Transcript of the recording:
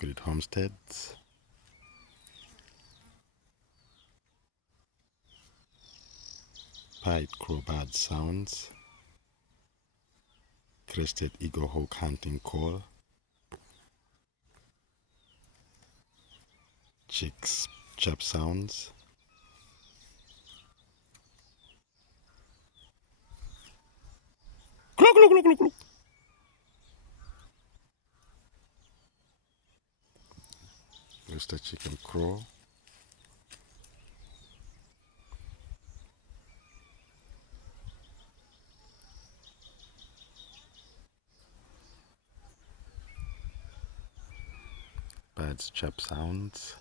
Good Homesteads. Pied Crow Bird Sounds. Crested Eagle Hawk Hunting Call. Chicks Chirp Sounds. Cluck, cluck, cluck, cluck, cluck. Rooster Chicken Crow. Birds Chirp Sounds.